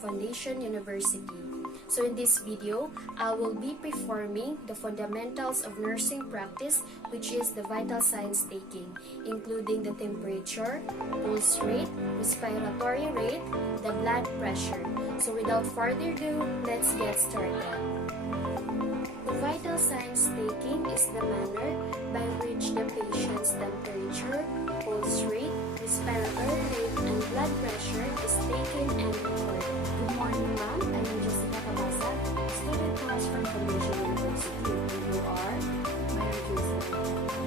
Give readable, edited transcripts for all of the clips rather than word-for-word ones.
Foundation University. So in this video, I will be performing the fundamentals of nursing practice, which is the vital signs taking, including the temperature, pulse rate, respiratory rate, the blood pressure. So without further ado, let's get started. The vital signs taking is the manner by which the patient's temperature, pulse rate, respiratory rate, and blood pressure is taken and recorded. Good morning, ma'am. I am Jessica Cabasa, student class from Foundation University, and you are Mary Joseph.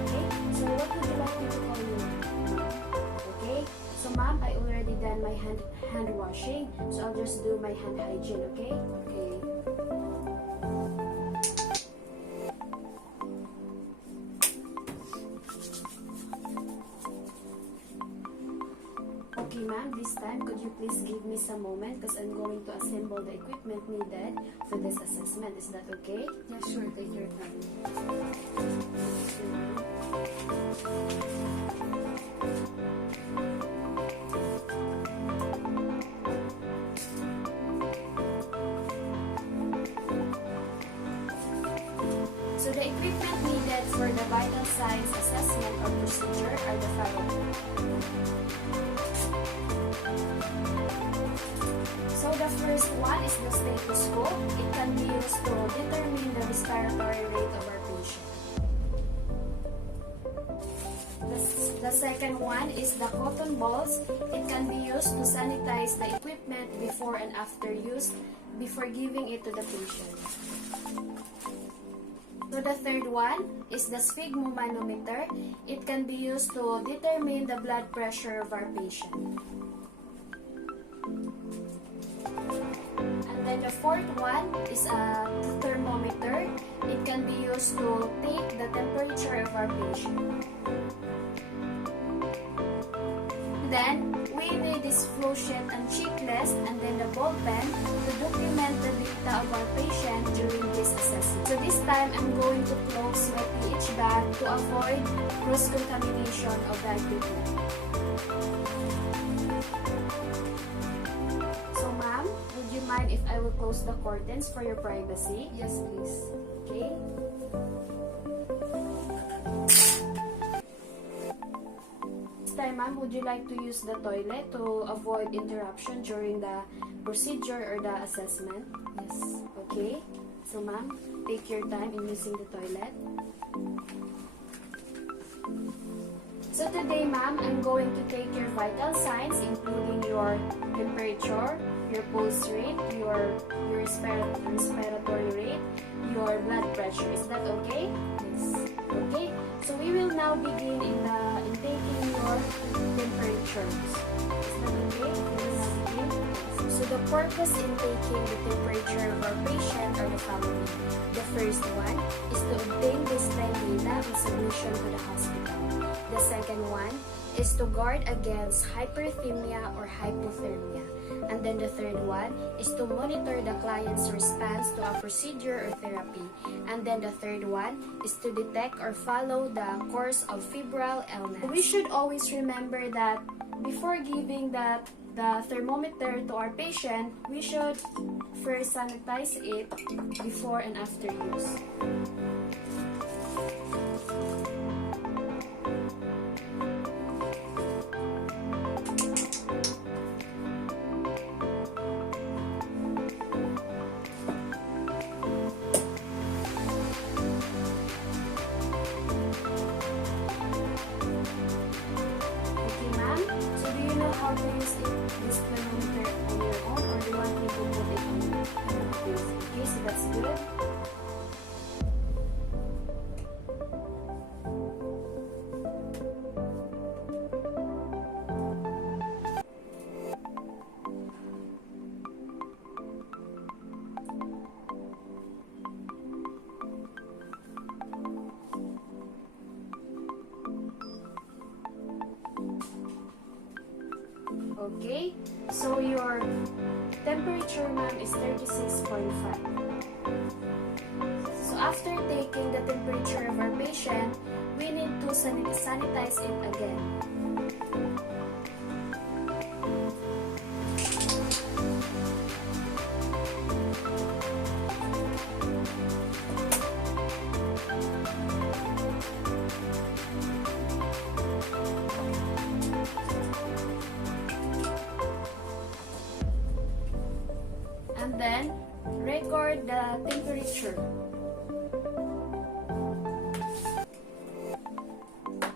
Okay, so what would you like me to call you? Okay, so ma'am, I already done my hand washing, so I'll just do my hand hygiene, okay? Okay. Okay, ma'am, this time, could you please give me some moment because I'm going to assemble the equipment needed for this assessment. Is that okay? Yeah, sure. Take your time. So the equipment needed for the vital signs assessment or procedure are the following. So the first one is the stethoscope. It can be used to determine the respiratory rate of our patient. The second one is the cotton balls. It can be used to sanitize the equipment before and after use, before giving it to the patient. So the third one is the sphygmomanometer. It can be used to determine the blood pressure of our patient. And then the fourth one is a thermometer. It can be used to take the temperature of our patient. Then we need this flow sheet and checklist and then the ball pen to document the data of our patient during this assessment. So this time I'm going to close my pH bag to avoid cross-contamination of the equipment. So ma'am, would you mind if I will close the curtains for your privacy? Yes, please. Okay. This time, ma'am, would you like to use the toilet to avoid interruption during the procedure or the assessment? Yes. Okay. So ma'am, take your time in using the toilet. So today, ma'am, I'm going to take your vital signs, including your temperature, your pulse rate, your respiratory rate, your blood pressure. Is that okay? Yes. Okay. So we will now begin in taking your temperatures. Is that okay? We will now begin. So the purpose in taking the temperature of our patient are the following. The first one is to obtain baseline data in submission to the hospital. The second one is to guard against hyperthermia or hypothermia. And then the third one is to monitor the client's response to a procedure or therapy. And then the third one is to detect or follow the course of febrile illness. We should always remember that before giving the thermometer to our patient, we should first sanitize it before and after use. How to use this thermometer on your own, or do you want me to put it on this? Okay, so that's good. Okay, so your temperature, ma'am, is 36.5. So after taking the temperature of our patient, we need to sanitize it again. record the temperature.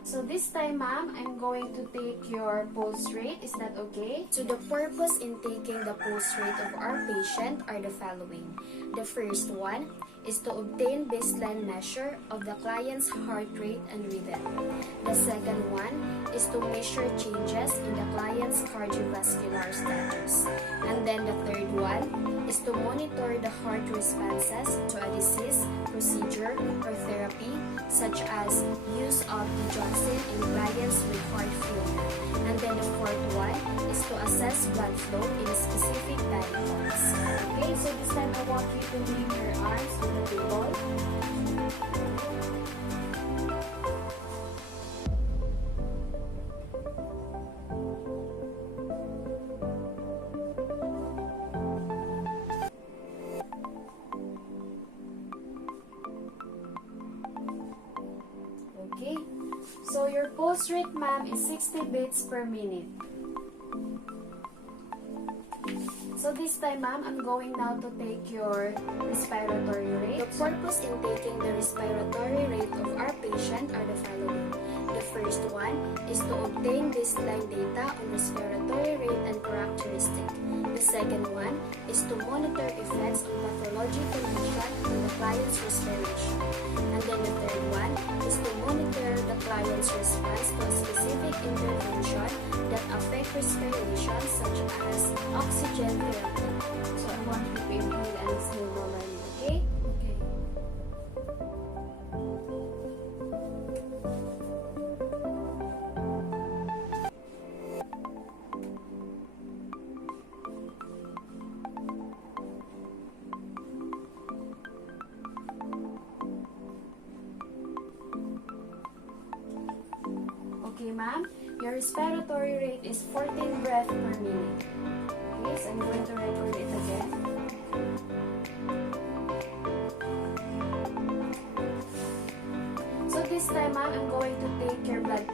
So this time, ma'am, I'm going to take your pulse rate. Is that okay? So the purpose in taking the pulse rate of our patient are the following. The first one is to obtain baseline measure of the client's heart rate and rhythm. The second one is to measure changes in the client's cardiovascular status. And then the third one is to monitor the heart responses to a disease, procedure, or therapy, such as use of digoxin in clients with heart failure. And then the fourth one is to assess blood flow in specific body parts. Okay, so this time I want you to lean your arms on the table. Okay, so your pulse rate, ma'am, is 60 beats per minute. So this time, ma'am, I'm going now to take your respiratory rate. The purpose in taking the respiratory rate of our patient are the following. The first one is to obtain baseline data on respiratory rate and characteristic. The second one is to monitor effects on pathology condition on the client's respiration. And then the third one is to monitor the client's response to a specific intervention that affect respiration, such as oxygen therapy. So I want you to inhale and exhale normally, okay? Okay. Okay, ma'am. Your respiratory rate is 14 breaths per minute. Okay, so I'm going to record it again. So this time, ma'am, I'm going to take your blood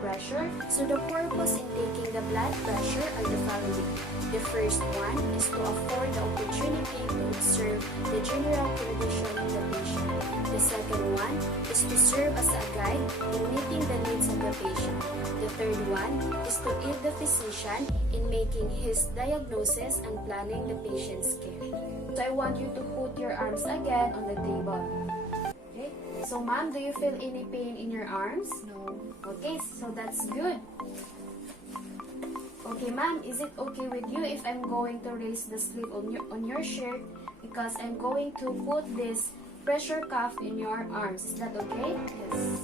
pressure. So the purpose in taking the blood pressure are the following. The first one is to afford the opportunity to observe the general condition of the patient. The second one is to serve as a guide in meeting the needs of the patient. The third one is to aid the physician in making his diagnosis and planning the patient's care. So I want you to put your arms again on the table. Okay? So ma'am, do you feel any pain in your arms? No. Okay, so that's good. Okay, ma'am, is it okay with you if I'm going to raise the sleeve on your shirt because I'm going to put this pressure cuff in your arms? Is that okay? Yes.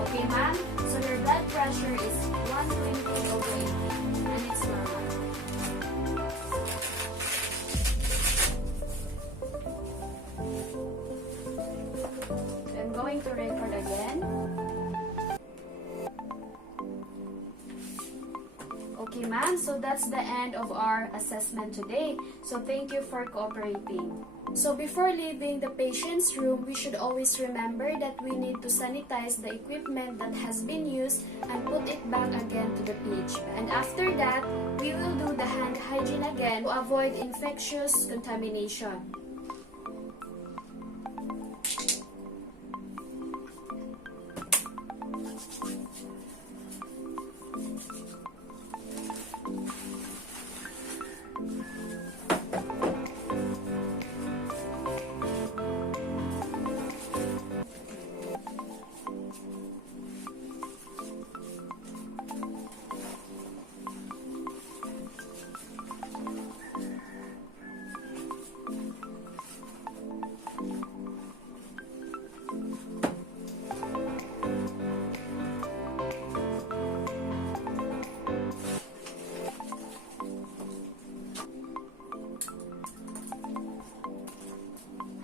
Okay, ma'am. So your blood pressure is 120/80, and it's normal. So I'm going to record again. Okay, ma'am. So that's the end of our assessment today. So thank you for cooperating. So before leaving the patient's room, we should always remember that we need to sanitize the equipment that has been used and put it back again to the pH bag. And after that, we will do the hand hygiene again to avoid infectious contamination.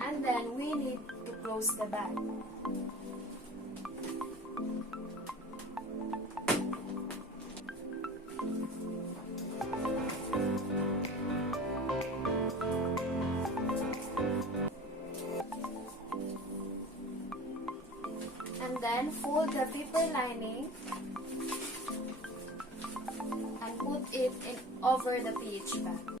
And then we need to close the bag. And then fold the paper lining and put it over the pH bag.